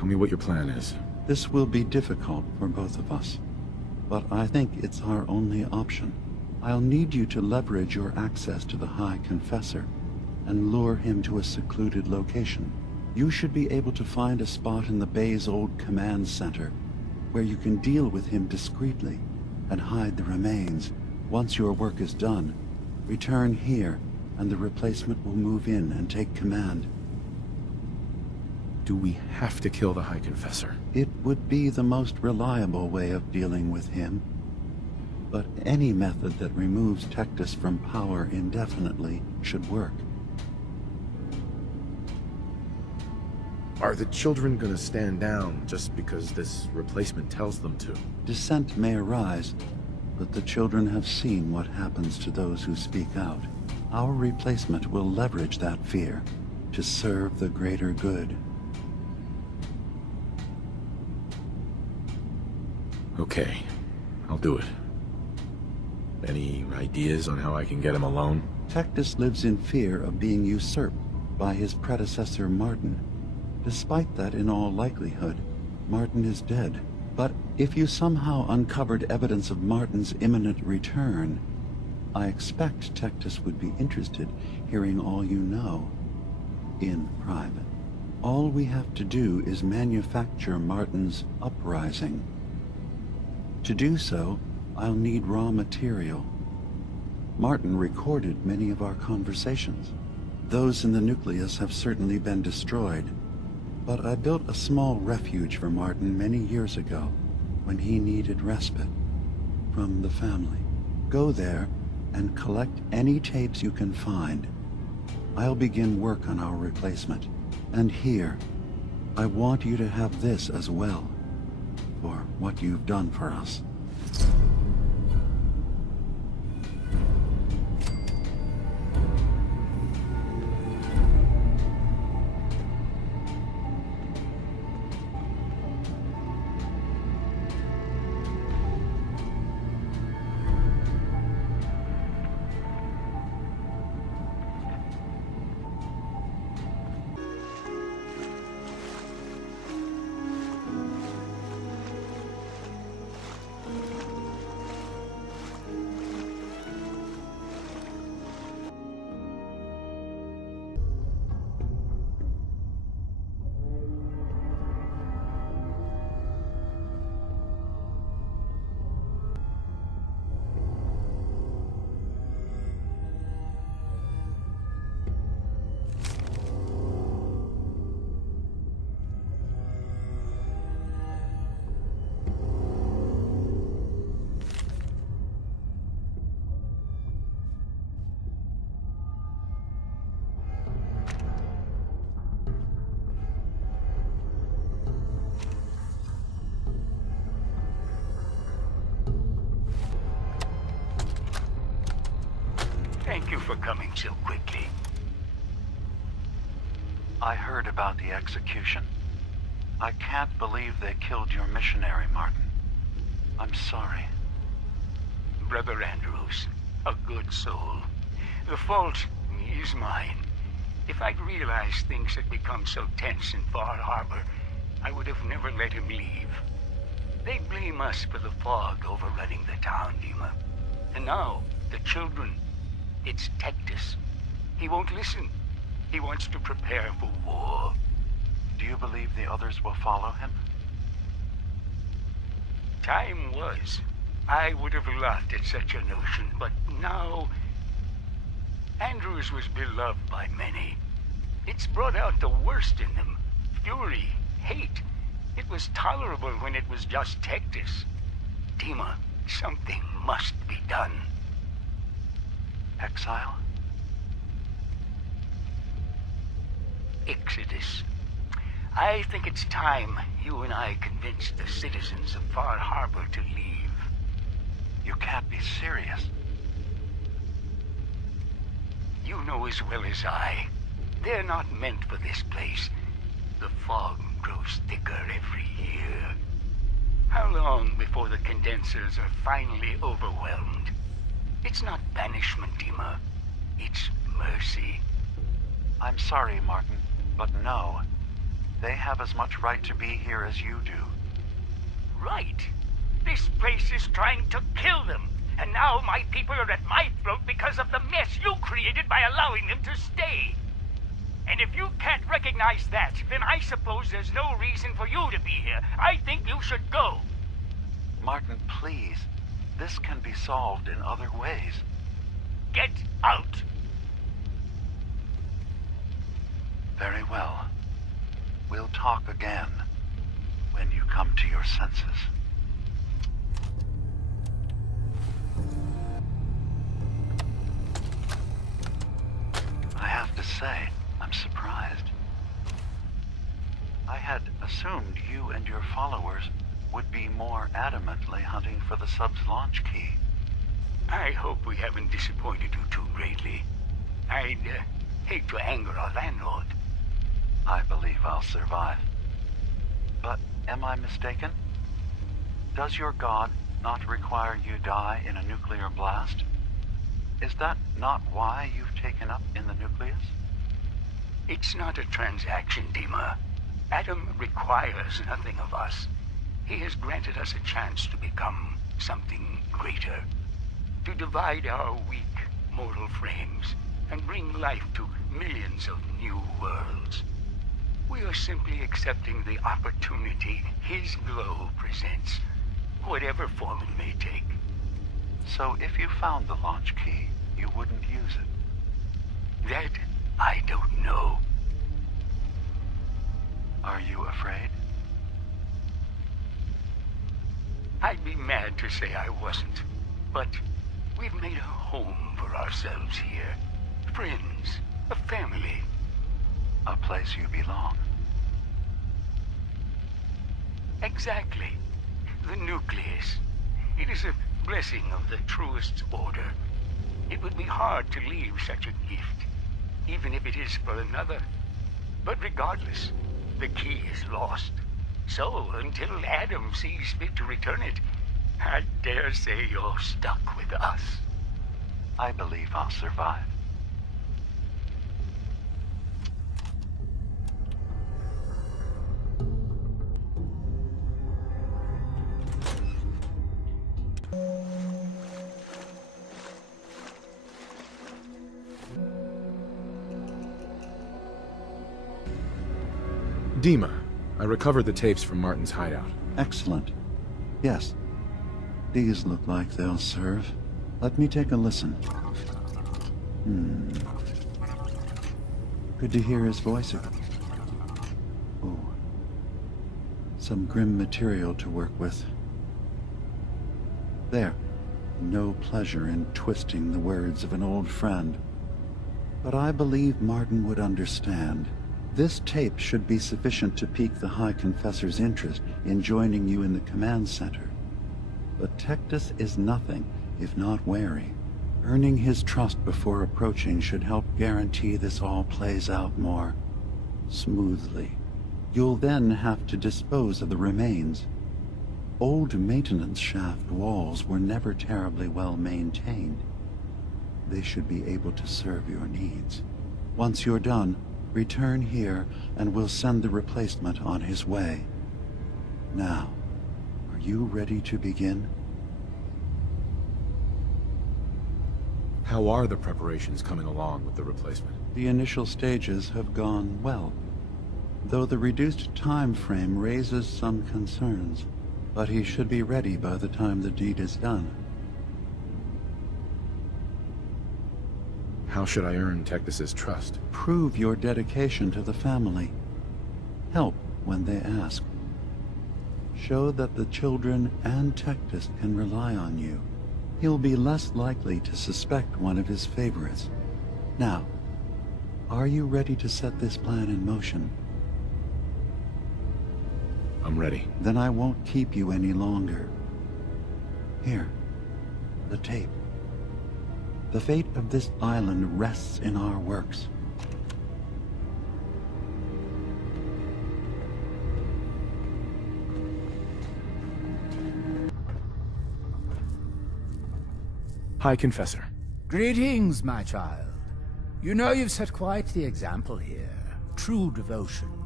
Tell me what your plan is. This will be difficult for both of us, but I think it's our only option. I'll need you to leverage your access to the High Confessor and lure him to a secluded location. You should be able to find a spot in the Bay's old command center where you can deal with him discreetly and hide the remains. Once your work is done, return here and the replacement will move in and take command. Do we have to kill the High Confessor? It would be the most reliable way of dealing with him. But any method that removes Tektus from power indefinitely should work. Are the children gonna stand down just because this replacement tells them to? Dissent may arise, but the children have seen what happens to those who speak out. Our replacement will leverage that fear to serve the greater good. Okay, I'll do it. Any ideas on how I can get him alone? Tektus lives in fear of being usurped by his predecessor Martin. Despite that, in all likelihood, Martin is dead. But if you somehow uncovered evidence of Martin's imminent return, I expect Tektus would be interested hearing all you know, in private. All we have to do is manufacture Martin's uprising. To do so, I'll need raw material. Martin recorded many of our conversations. Those in the Nucleus have certainly been destroyed, but I built a small refuge for Martin many years ago when he needed respite from the family. Go there and collect any tapes you can find. I'll begin work on our replacement. And here, I want you to have this as well, for what you've done for us. Thank you for coming so quickly. I heard about the execution. I can't believe they killed your missionary, Martin. I'm sorry. Brother Andrews, a good soul. The fault is mine. If I'd realized things had become so tense in Far Harbor, I would have never let him leave. They blame us for the fog overrunning the town, DiMA. And now, the children. It's Tektus. He won't listen. He wants to prepare for war. Do you believe the others will follow him? Time was. I would have laughed at such a notion, but now... Andrews was beloved by many. It's brought out the worst in them. Fury, hate. It was tolerable when it was just Tektus. DiMA, something must be done. Exile? Exodus. I think it's time you and I convinced the citizens of Far Harbor to leave. You can't be serious. You know as well as I. They're not meant for this place. The fog grows thicker every year. How long before the condensers are finally overwhelmed? It's not banishment, DiMA. It's mercy. I'm sorry, Martin, but no. They have as much right to be here as you do. Right. This place is trying to kill them. And now my people are at my throat because of the mess you created by allowing them to stay. And if you can't recognize that, then I suppose there's no reason for you to be here. I think you should go. Martin, please. This can be solved in other ways. Get out! Very well. We'll talk again when you come to your senses. I have to say, I'm surprised. I had assumed you and your followers would be more adamantly hunting for the sub's launch key. I hope we haven't disappointed you too greatly. I'd hate to anger our landlord. I believe I'll survive. But am I mistaken? Does your god not require you die in a nuclear blast? Is that not why you've taken up in the Nucleus? It's not a transaction, DiMA. Adam requires nothing of us. He has granted us a chance to become something greater. To divide our weak mortal frames and bring life to millions of new worlds. We are simply accepting the opportunity his glow presents, whatever form it may take. So if you found the launch key, you wouldn't use it? That I don't know. Are you afraid? I'd be mad to say I wasn't, but we've made a home for ourselves here. Friends, a family. A place you belong. Exactly. The Nucleus. It is a blessing of the truest order. It would be hard to leave such a gift, even if it is for another. But regardless, the key is lost. So, until Adam sees fit to return it, I dare say you're stuck with us. I believe I'll survive. DiMA, I recovered the tapes from Martin's hideout. Excellent. Yes. These look like they'll serve. Let me take a listen. Good to hear his voice again. Oh. Some grim material to work with. There. No pleasure in twisting the words of an old friend. But I believe Martin would understand. This tape should be sufficient to pique the High Confessor's interest in joining you in the command center. But Tektus is nothing if not wary. Earning his trust before approaching should help guarantee this all plays out more smoothly. You'll then have to dispose of the remains. Old maintenance shaft walls were never terribly well maintained. They should be able to serve your needs. Once you're done, return here and we'll send the replacement on his way. Now, are you ready to begin? How are the preparations coming along with the replacement? The initial stages have gone well, though the reduced time frame raises some concerns. But he should be ready by the time the deed is done. How should I earn Tektus's trust? Prove your dedication to the family. Help when they ask. Show that the children and Tektus can rely on you. He'll be less likely to suspect one of his favorites. Now, are you ready to set this plan in motion? I'm ready. Then I won't keep you any longer. Here, the tape. The fate of this island rests in our works. High Confessor. Greetings, my child. You know you've set quite the example here. True devotion.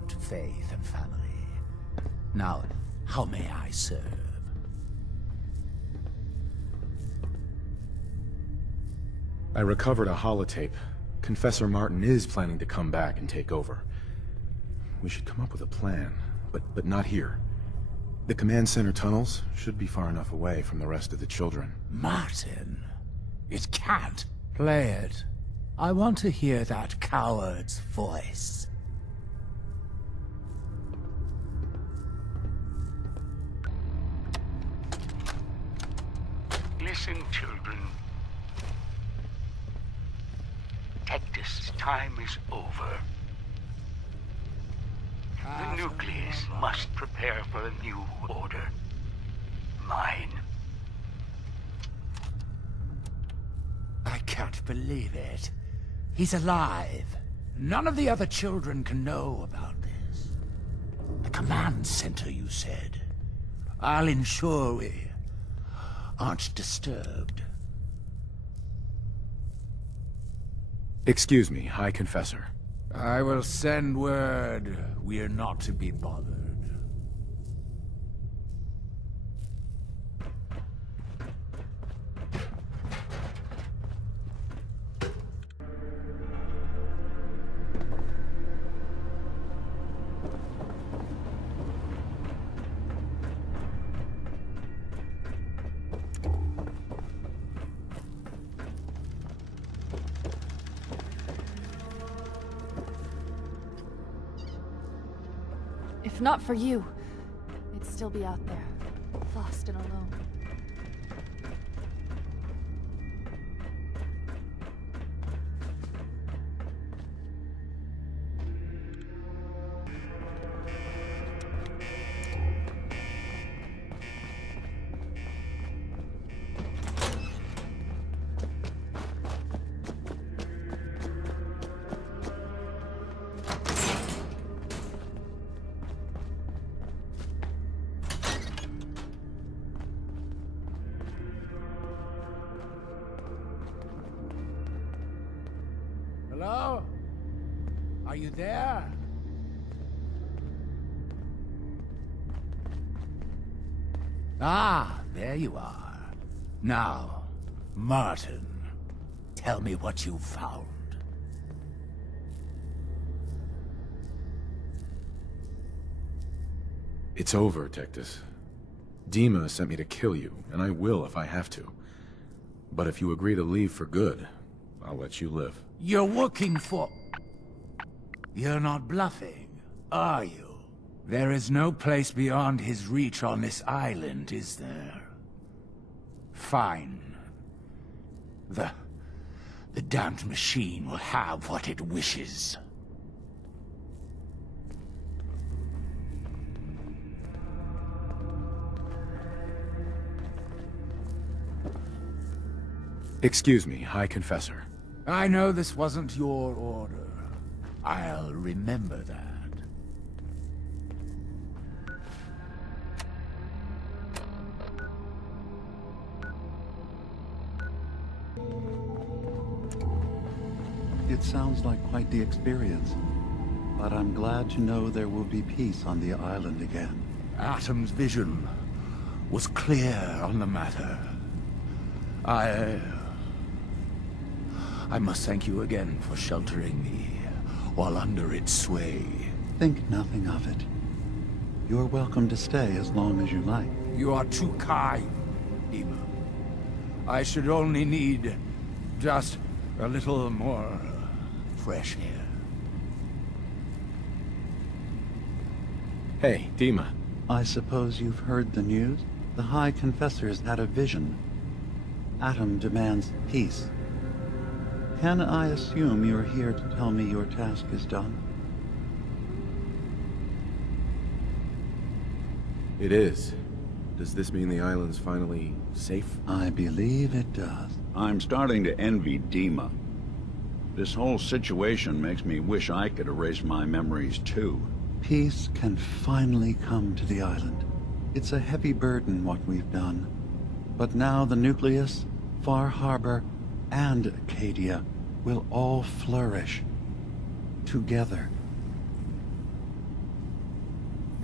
faith and family. Now, how may I serve? I recovered a holotape. Confessor Martin is planning to come back and take over. We should come up with a plan, but not here. The command center tunnels should be far enough away from the rest of the children. Martin, it can't. Play it. I want to hear that coward's voice. Listen, children. Tektus' time is over. The Nucleus must prepare for a new order. Mine. I can't believe it. He's alive. None of the other children can know about this. The command center, you said. I'll ensure we aren't disturbed. Excuse me, High Confessor. I will send word we're not to be bothered. If not for you, I'd still be out there, lost and alone. Hello? Are you there? Ah, there you are. Now, Martin, tell me what you found. It's over, Tektus. DiMA sent me to kill you, and I will if I have to. But if you agree to leave for good, I'll let you live. You're working for... You're not bluffing, are you? There is no place beyond his reach on this island, is there? Fine. The damned machine will have what it wishes. Excuse me, High Confessor. I know this wasn't your order. I'll remember that. It sounds like quite the experience, but I'm glad to know there will be peace on the island again. Atom's vision was clear on the matter. I must thank you again for sheltering me while under its sway. Think nothing of it. You're welcome to stay as long as you like. You are too kind, DiMA. I should only need just a little more fresh air. Hey, DiMA. I suppose you've heard the news? The High Confessor's had a vision. Atom demands peace. Can I assume you're here to tell me your task is done? It is. Does this mean the island's finally safe? I believe it does. I'm starting to envy DiMA. This whole situation makes me wish I could erase my memories too. Peace can finally come to the island. It's a heavy burden what we've done. But now the Nucleus, Far Harbor, and Acadia will all flourish together.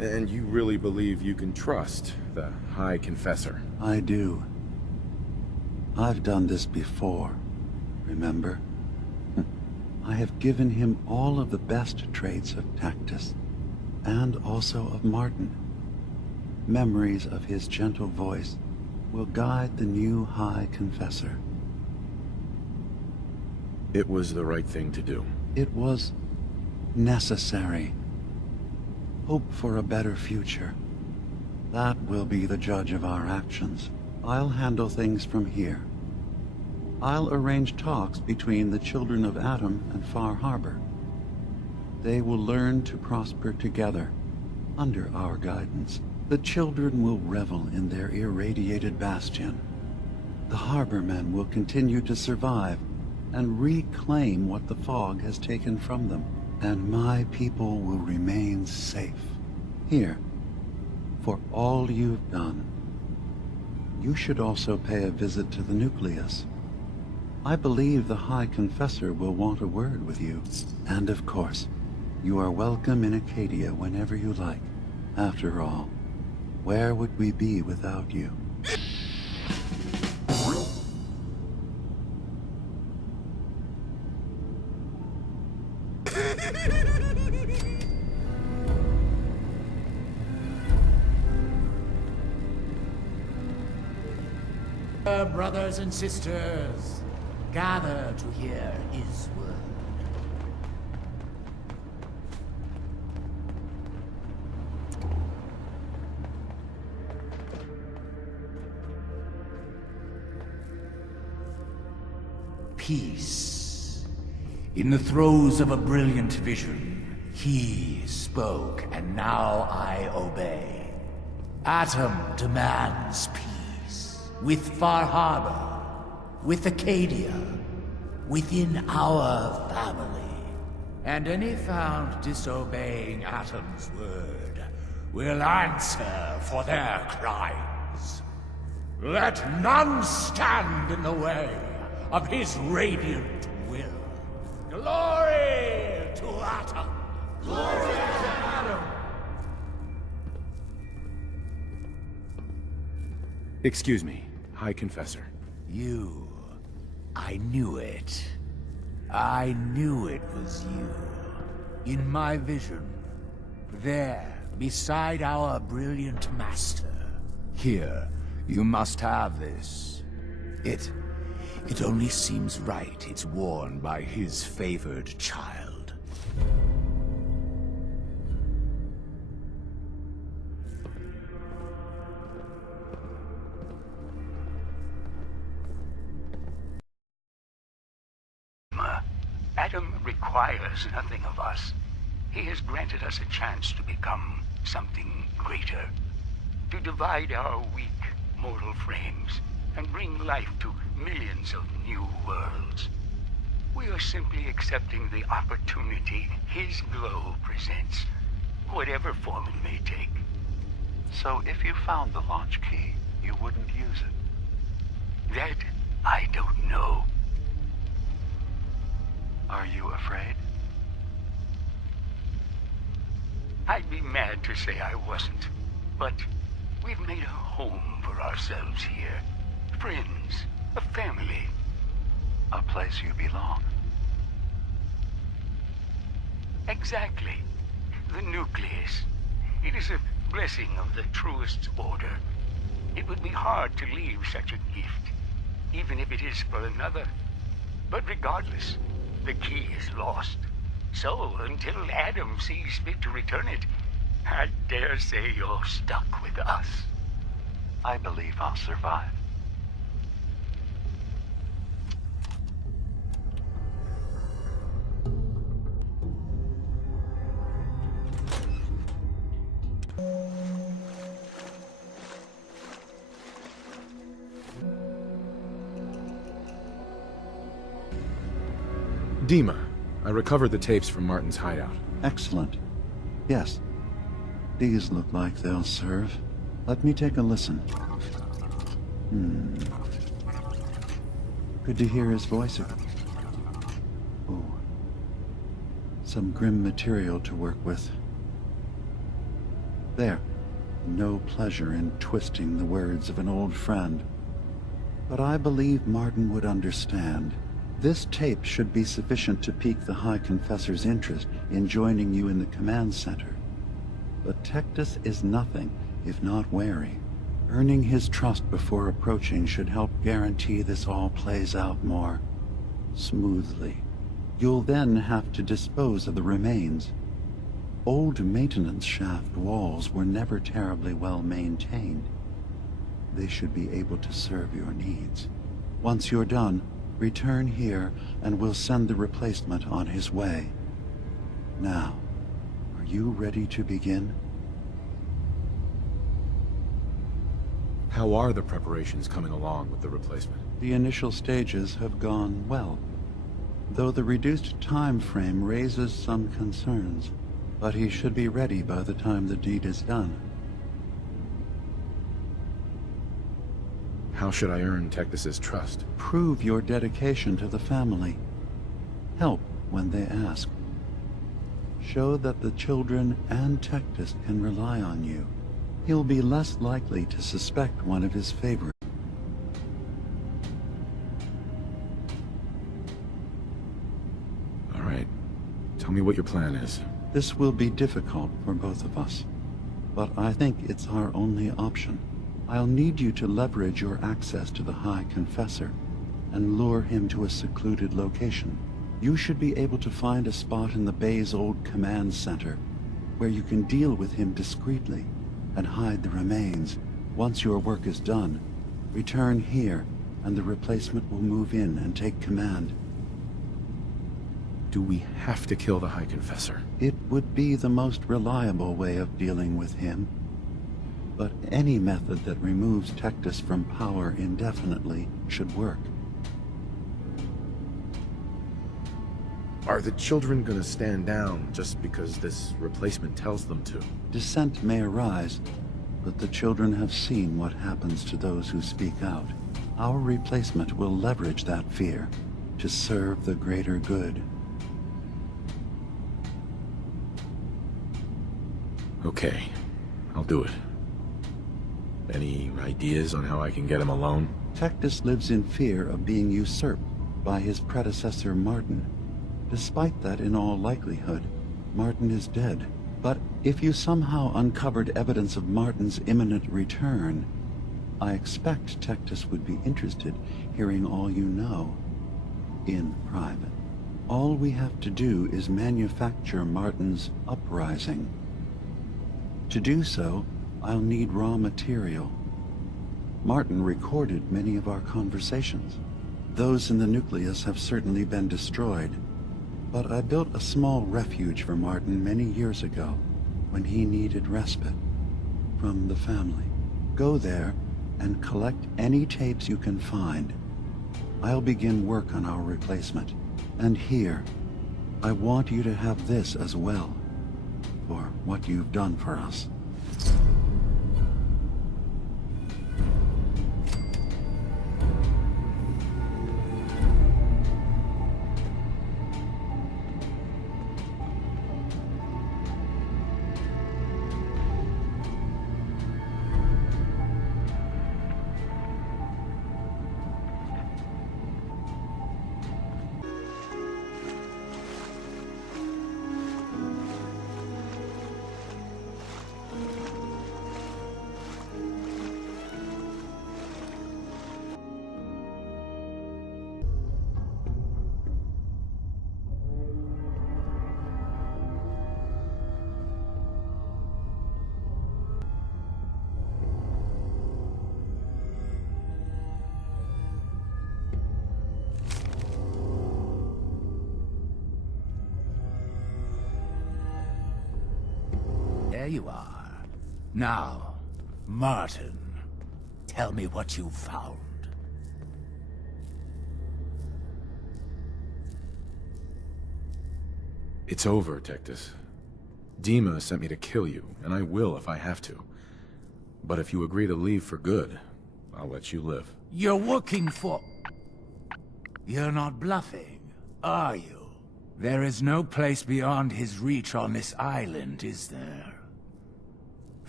And you really believe you can trust the High Confessor? I do. I've done this before, remember? I have given him all of the best traits of Tektus, and also of Martin. Memories of his gentle voice will guide the new High Confessor. It was the right thing to do. It was necessary. Hope for a better future. That will be the judge of our actions. I'll handle things from here. I'll arrange talks between the children of Atom and Far Harbor. They will learn to prosper together, under our guidance. The children will revel in their irradiated bastion. The Harbormen will continue to survive and reclaim what the fog has taken from them. And my people will remain safe. Here, for all you've done. You should also pay a visit to the Nucleus. I believe the High Confessor will want a word with you. And of course, you are welcome in Acadia whenever you like. After all, where would we be without you? Brothers and sisters, gather to hear his word. Peace. In the throes of a brilliant vision, he spoke, and now I obey. Atom demands peace. With Far Harbor, with Acadia, within our family. And any found disobeying Atom's word will answer for their crimes. Let none stand in the way of his radiant will. Glory to Atom! Glory to Atom! Excuse me, High Confessor. You. I knew it. I knew it was you. In my vision. There, beside our brilliant master. Here, you must have this. It only seems right it's worn by his favored child. Adam requires nothing of us. He has granted us a chance to become something greater. To divide our weak, mortal frames and bring life to millions of new worlds. We are simply accepting the opportunity his glow presents, whatever form it may take. So if you found the launch key, you wouldn't use it? That I don't know. Are you afraid? I'd be mad to say I wasn't, but we've made a home for ourselves here. Friends, a family. A place you belong. Exactly. The Nucleus. It is a blessing of the truest order. It would be hard to leave such a gift, even if it is for another. But regardless, the key is lost. So, until Adam sees fit to return it, I dare say you're stuck with us. I believe I'll survive. DiMA, I recovered the tapes from Martin's hideout. Excellent. Yes. These look like they'll serve. Let me take a listen. Good to hear his voice again. Oh. Some grim material to work with. There, no pleasure in twisting the words of an old friend. But I believe Martin would understand. This tape should be sufficient to pique the High Confessor's interest in joining you in the command center. But Tektus is nothing if not wary. Earning his trust before approaching should help guarantee this all plays out more smoothly. You'll then have to dispose of the remains. Old maintenance shaft walls were never terribly well maintained. They should be able to serve your needs. Once you're done, return here and we'll send the replacement on his way. Now, are you ready to begin? How are the preparations coming along with the replacement? The initial stages have gone well, though the reduced time frame raises some concerns. But he should be ready by the time the deed is done. How should I earn Tektus's trust? Prove your dedication to the family. Help when they ask. Show that the children and Tektus can rely on you. He'll be less likely to suspect one of his favorites. All right. Tell me what your plan is. This will be difficult for both of us, but I think it's our only option. I'll need you to leverage your access to the High Confessor and lure him to a secluded location. You should be able to find a spot in the Bay's old command center where you can deal with him discreetly and hide the remains. Once your work is done, return here and the replacement will move in and take command. Do we have to kill the High Confessor? It would be the most reliable way of dealing with him. But any method that removes Tektus from power indefinitely should work. Are the children gonna stand down just because this replacement tells them to? Dissent may arise, but the children have seen what happens to those who speak out. Our replacement will leverage that fear to serve the greater good. Okay, I'll do it. Any ideas on how I can get him alone? Tektus lives in fear of being usurped by his predecessor Martin. Despite that, in all likelihood, Martin is dead. But if you somehow uncovered evidence of Martin's imminent return, I expect Tektus would be interested hearing all you know in private. All we have to do is manufacture Martin's uprising. To do so, I'll need raw material. Martin recorded many of our conversations. Those in the Nucleus have certainly been destroyed, but I built a small refuge for Martin many years ago when he needed respite from the family. Go there and collect any tapes you can find. I'll begin work on our replacement. And here, I want you to have this as well, for what you've done for us. There you are. Now, Martin, tell me what you found. It's over, Tektus. DiMA sent me to kill you, and I will if I have to. But if you agree to leave for good, I'll let you live. You're working for... You're not bluffing, are you? There is no place beyond his reach on this island, is there?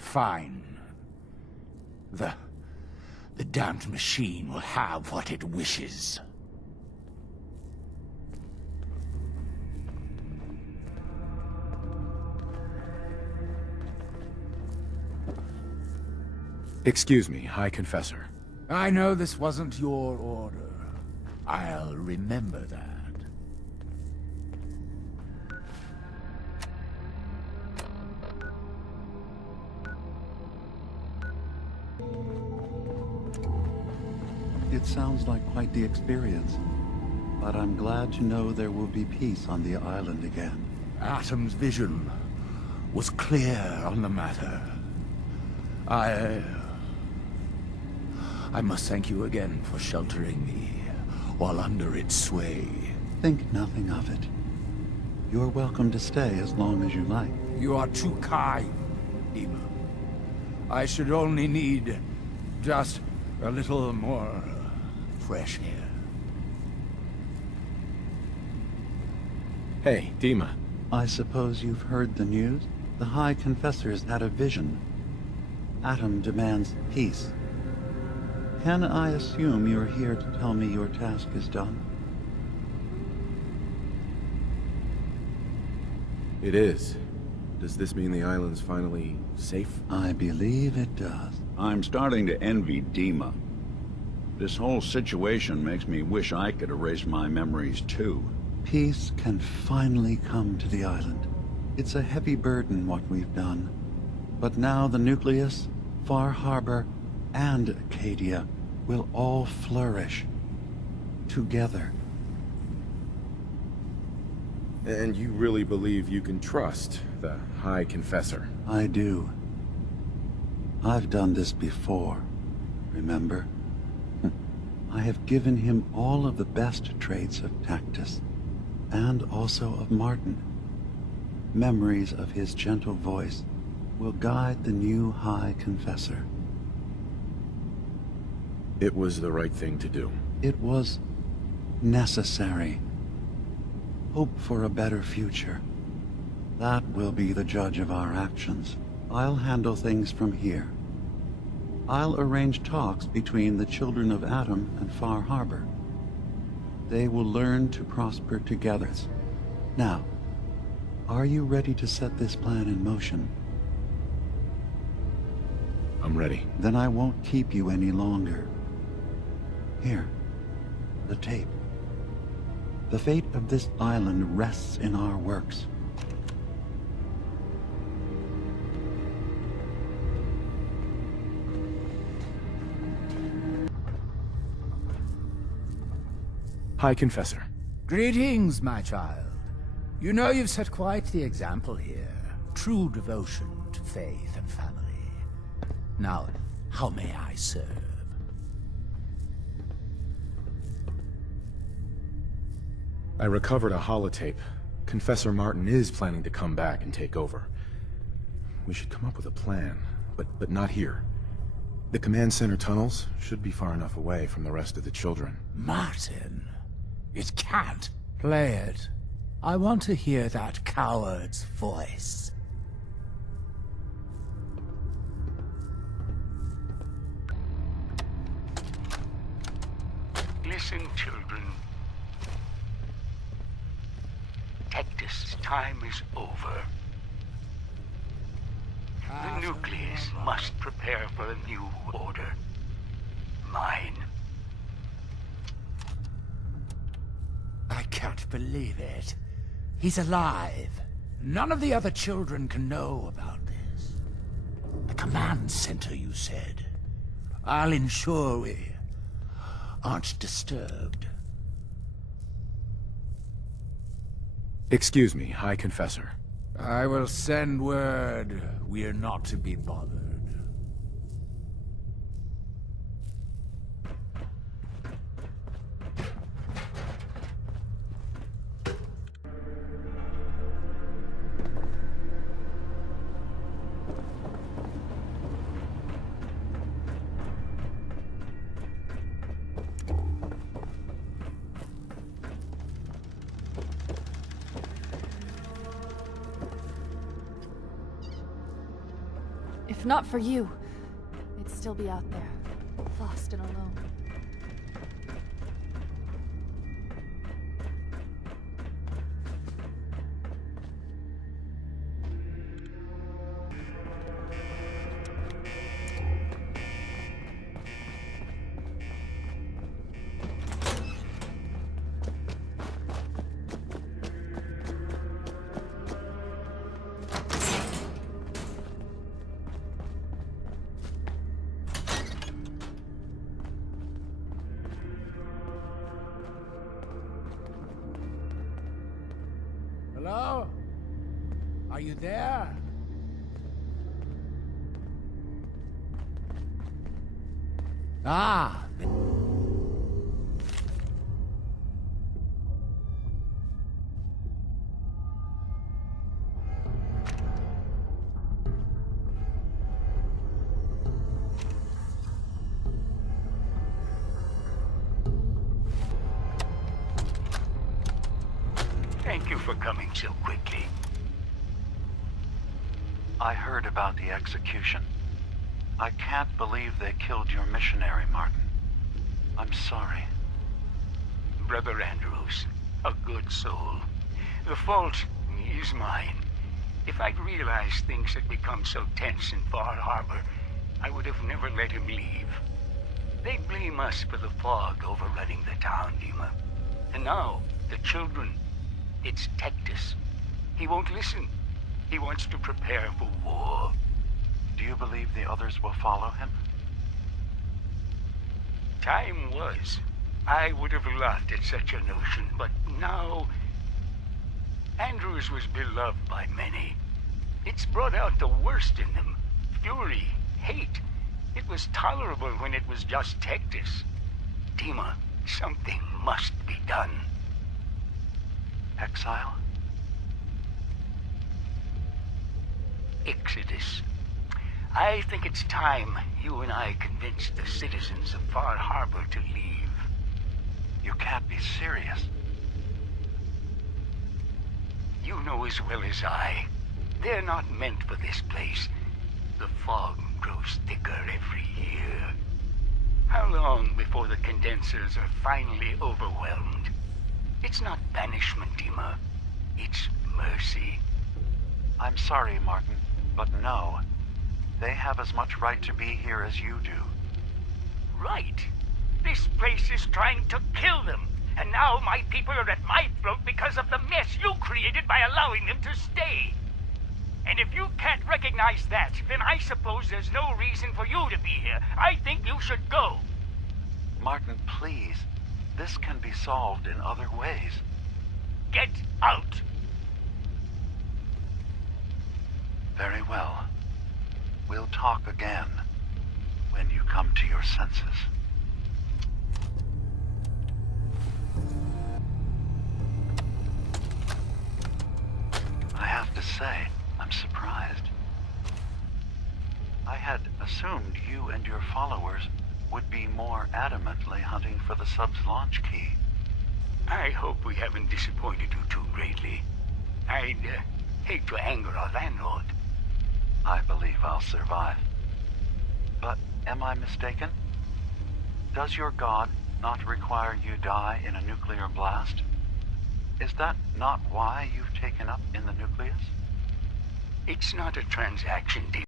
Fine. The damned machine will have what it wishes. Excuse me, High Confessor. I know this wasn't your order. I'll remember that. It sounds like quite the experience, but I'm glad to know there will be peace on the island again. Atom's vision was clear on the matter. I must thank you again for sheltering me while under its sway. Think nothing of it. You're welcome to stay as long as you like. You are too kind, DiMA. I should only need just a little more fresh air. Hey, DiMA. I suppose you've heard the news? The High Confessor's had a vision. Atom demands peace. Can I assume you're here to tell me your task is done? It is. Does this mean the island's finally safe? I believe it does. I'm starting to envy DiMA. This whole situation makes me wish I could erase my memories too. Peace can finally come to the island. It's a heavy burden what we've done. But now the Nucleus, Far Harbor, and Acadia will all flourish together. And you really believe you can trust the High Confessor? I do. I've done this before, remember? I have given him all of the best traits of Tektus, and also of Martin. Memories of his gentle voice will guide the new High Confessor. It was the right thing to do. It was necessary. Hope for a better future. That will be the judge of our actions. I'll handle things from here. I'll arrange talks between the children of Atom and Far Harbor. They will learn to prosper together. Now, are you ready to set this plan in motion? I'm ready. Then I won't keep you any longer. Here, the tape. The fate of this island rests in our works. High Confessor. Greetings, my child. You know you've set quite the example here. True devotion to faith and family. Now, how may I serve? I recovered a holotape. Confessor Martin is planning to come back and take over. We should come up with a plan, but not here. The command center tunnels should be far enough away from the rest of the children. Martin? It can't. Play it. I want to hear that coward's voice. Listen, children. Tektus' time is over. The Nucleus must prepare for a new order. Mine. I can't believe it. He's alive. None of the other children can know about this. A command center, you said. I'll ensure we aren't disturbed. Excuse me, High Confessor. I will send word we're not to be bothered. If If not for you, it'd still be out there, lost and alone. Hello? Are you there? Ah! Thank you for coming so quickly. I heard about the execution. I can't believe they killed your missionary, Martin. I'm sorry. Brother Andrews, a good soul. The fault is mine. If I'd realized things had become so tense in Far Harbor, I would have never let him leave. They blame us for the fog overrunning the town, DiMA. And now, the children. It's Tektus. He won't listen. He wants to prepare for war. Do you believe the others will follow him? Time was. I would have laughed at such a notion, but now... Andrews was beloved by many. It's brought out the worst in them. Fury, hate. It was tolerable when it was just Tektus. DiMA, something must be done. Exile? Exodus. I think it's time you and I convinced the citizens of Far Harbor to leave. You can't be serious. You know as well as I, they're not meant for this place. The fog grows thicker every year. How long before the condensers are finally overwhelmed? It's not banishment, DiMA. It's mercy. I'm sorry, Martin, but no. They have as much right to be here as you do. Right. This place is trying to kill them. And now my people are at my throat because of the mess you created by allowing them to stay. And if you can't recognize that, then I suppose there's no reason for you to be here. I think you should go. Martin, please. This can be solved in other ways. Get out. Very well. We'll talk again when you come to your senses. I have to say, I'm surprised. I had assumed you and your followers would be more adamantly hunting for the sub's launch key. I hope we haven't disappointed you too greatly. I'd hate to anger our landlord. I believe I'll survive. But am I mistaken? Does your god not require you die in a nuclear blast? Is that not why you've taken up in the Nucleus? It's not a transaction deal.